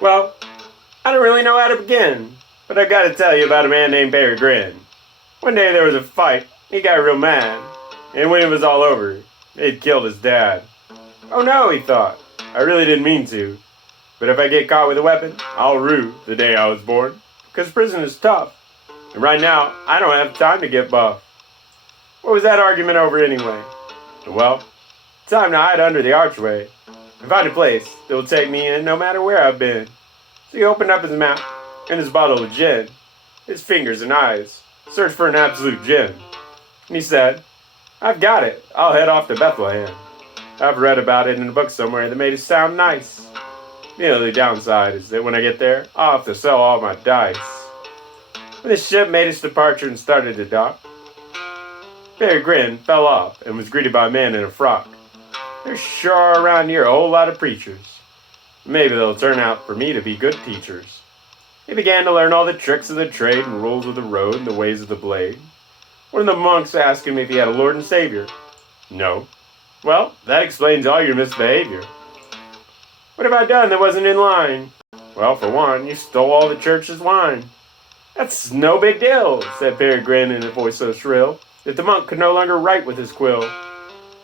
Well, I don't really know how to begin, but I gotta tell you about a man named Perry Grin. One day there was a fight, he got real mad, and when it was all over, they'd killed his dad. Oh no, he thought, I really didn't mean to, but if I get caught with a weapon, I'll rue the day I was born, because prison is tough, and right now, I don't have time to get buff. What was that argument over anyway? Well, time to hide under the archway and find a place that will take me in no matter where I've been. So he opened up his mouth and his bottle of gin, his fingers and eyes, searched for an absolute gem. And he said, I've got it. I'll head off to Bethlehem. I've read about it in a book somewhere that made it sound nice. The only downside is that when I get there, I'll have to sell all my dice. When the ship made its departure and started to dock, Perry Grin fell off and was greeted by a man in a frock. There's sure around here a whole lot of preachers. Maybe they'll turn out for me to be good teachers. He began to learn all the tricks of the trade and rules of the road and the ways of the blade. One of the monks asked him if he had a Lord and Savior. No. Well, that explains all your misbehavior. What have I done that wasn't in line? Well, for one, you stole all the church's wine. That's no big deal, said Perry Grin in a voice so shrill that the monk could no longer write with his quill.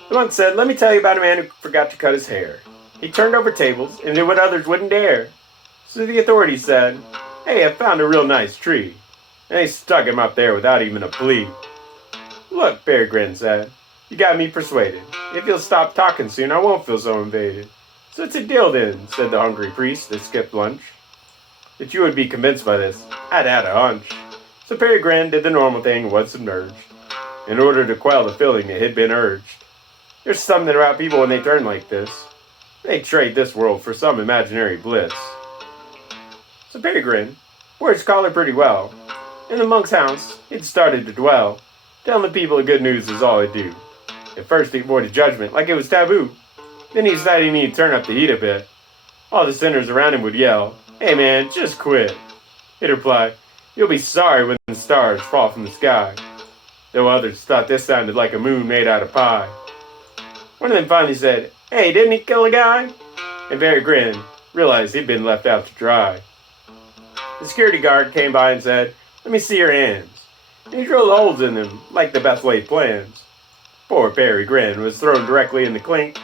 The monk said, let me tell you about a man who forgot to cut his hair. He turned over tables and did what others wouldn't dare. So the authorities said, hey, I found a real nice tree. And they stuck him up there without even a plea. Look, Perry Grin said, you got me persuaded. If you'll stop talking soon, I won't feel so invaded. So it's a deal then, said the hungry priest that skipped lunch. That you would be convinced by this, I'd had a hunch. So Perry Grin did the normal thing and was submerged, in order to quell the feeling that had been urged. There's something about people when they turn like this. They trade this world for some imaginary bliss. So Perry Grin wore his collar pretty well. In the monk's house, he'd started to dwell, telling the people the good news is all he'd do. At first he avoided judgment like it was taboo. Then he decided he needed to turn up the heat a bit. All the sinners around him would yell, hey man, just quit. He'd reply, you'll be sorry when the stars fall from the sky. Though others thought this sounded like a moon made out of pie. One of them finally said, hey, didn't he kill a guy? And Perry Grin realized he'd been left out to dry. The security guard came by and said, let me see your hands. And he drilled holes in them like the Bethlehem plans. Poor Perry Grin was thrown directly in the clink.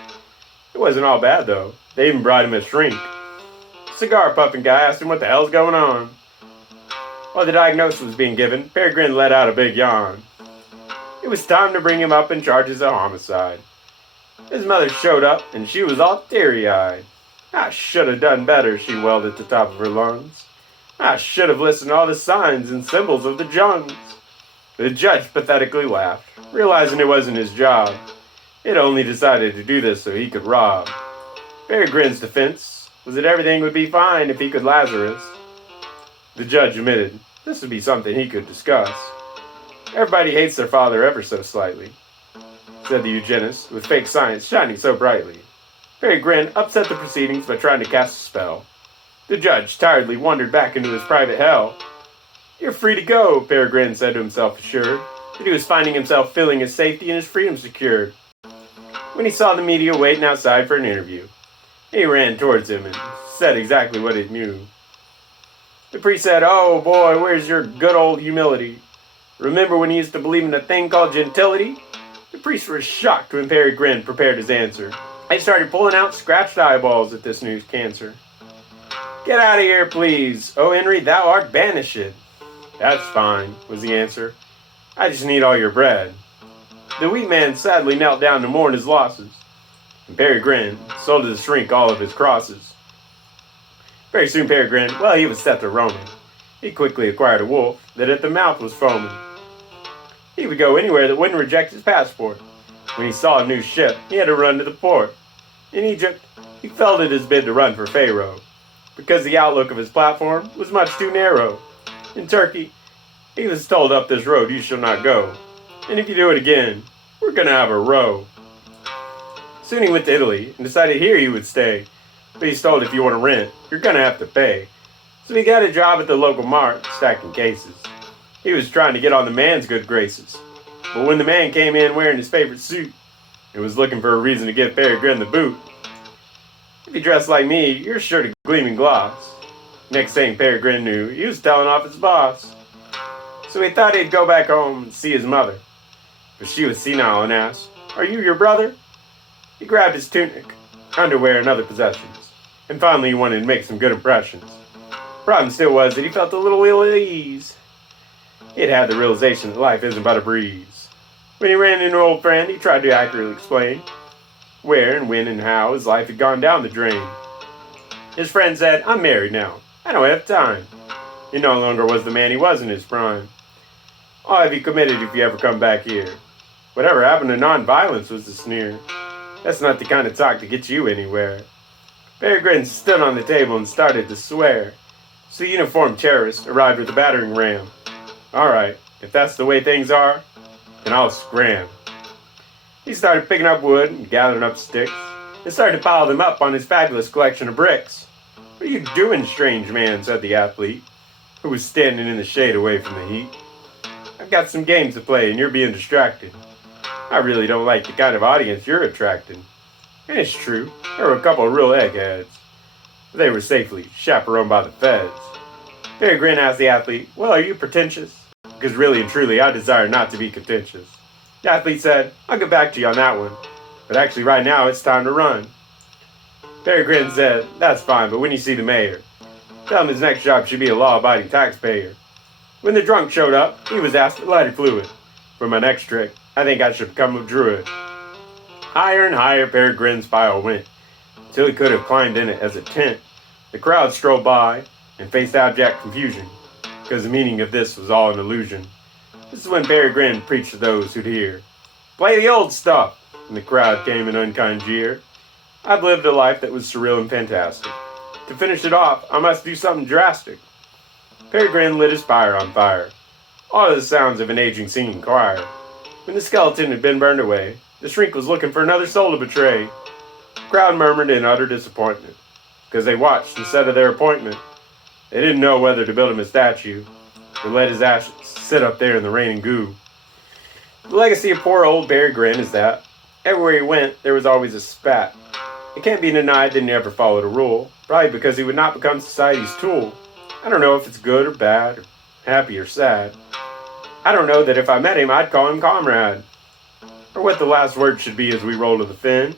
It wasn't all bad though. They even brought him a shrink. The cigar puffing guy asked him what the hell's going on. While the diagnosis was being given, Perry Grin let out a big yawn. It was time to bring him up in charges of homicide. His mother showed up, and she was all teary-eyed. I should have done better, she wailed at the top of her lungs. I should have listened to all the signs and symbols of the jungs. The judge pathetically laughed, realizing it wasn't his job. He'd only decided to do this so he could rob. Perry Grin's defense was that everything would be fine if he could Lazarus. The judge admitted this would be something he could discuss. Everybody hates their father ever so slightly, said the eugenist, with fake science shining so brightly. Perry Grin upset the proceedings by trying to cast a spell. The judge tiredly wandered back into his private hell. You're free to go, Perry Grin said to himself, assured that he was finding himself feeling his safety and his freedom secured. When he saw the media waiting outside for an interview, he ran towards him and said exactly what he knew. The priest said, oh boy, where's your good old humility? Remember when he used to believe in a thing called gentility? The priest was shocked when Perry Grin prepared his answer. He started pulling out scratched eyeballs at this new cancer. Get out of here, please. O Henry, thou art banished. That's fine, was the answer. I just need all your bread. The wheat man sadly knelt down to mourn his losses, and Perry Grin sold to the shrink all of his crosses. Very soon Perry Grin, well, he was set to roaming. He quickly acquired a wolf that at the mouth was foaming. He would go anywhere that wouldn't reject his passport. When he saw a new ship, he had to run to the port. In Egypt, he felt it his bid to run for Pharaoh, because the outlook of his platform was much too narrow. In Turkey, he was told, up this road you shall not go, and if you do it again, we're gonna have a row. Soon he went to Italy and decided here he would stay, but he's told if you want to rent, you're gonna have to pay. So he got a job at the local mart, stacking cases. He was trying to get on the man's good graces, but when the man came in wearing his favorite suit, and was looking for a reason to give Perry Grin the boot. If you dress like me, you're sure to gleaming gloss. Next thing Perry Grin knew, he was telling off his boss. So he thought he'd go back home and see his mother. But she was senile and asked, "Are you your brother?" He grabbed his tunic, underwear, and other possessions, and finally he wanted to make some good impressions. Problem still was that he felt a little ill at ease. He had had the realization that life isn't but a breeze. When he ran into an old friend, he tried to accurately explain where and when and how his life had gone down the drain. His friend said, "I'm married now. I don't have time." He no longer was the man he was in his prime. "I'll have you committed if you ever come back here." "Whatever happened to non-violence?" was the sneer. "That's not the kind of talk to get you anywhere." Perry Grin stood on the table and started to swear. So the uniformed terrorist arrived with a battering ram. "All right, if that's the way things are, then I'll scram." He started picking up wood and gathering up sticks, and started to pile them up on his fabulous collection of bricks. "What are you doing, strange man?" said the athlete, who was standing in the shade away from the heat. "I've got some games to play and you're being distracted. I really don't like the kind of audience you're attracting." And it's true, there were a couple of real eggheads. They were safely chaperoned by the feds. Perry Grin asked the athlete, "Well, are you pretentious?" "Because really and truly, I desire not to be contentious." The athlete said, "I'll get back to you on that one. But actually right now it's time to run." Perry Grin said, "That's fine, but when you see the mayor, tell him his next job should be a law-abiding taxpayer." When the drunk showed up, he was asked for lighter fluid. "For my next trick, I think I should become a druid." Higher and higher Perry Grin's pile went, until he could have climbed in it as a tent. The crowd strolled by and faced abject confusion, because the meaning of this was all an illusion. This is when Perry Grin preached to those who'd hear. "Play the old stuff!" And the crowd came in unkind jeer. I'd lived a life that was surreal and fantastic. To finish it off, I must do something drastic. Perry Grin lit his pyre on fire. All of the sounds of an aging singing choir. When the skeleton had been burned away, the shrink was looking for another soul to betray. The crowd murmured in utter disappointment, because they watched instead of their appointment. They didn't know whether to build him a statue, or let his ashes sit up there in the rain and goo. The legacy of poor old Perry Grin is that, everywhere he went, there was always a spat. It can't be denied that he never followed a rule, probably because he would not become society's tool. I don't know if it's good or bad, or happy or sad. I don't know that if I met him, I'd call him comrade, or what the last word should be as we roll to the fin.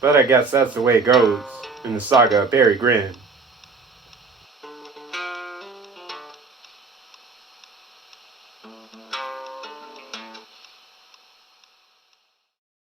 But I guess that's the way it goes in the saga of Perry Grin.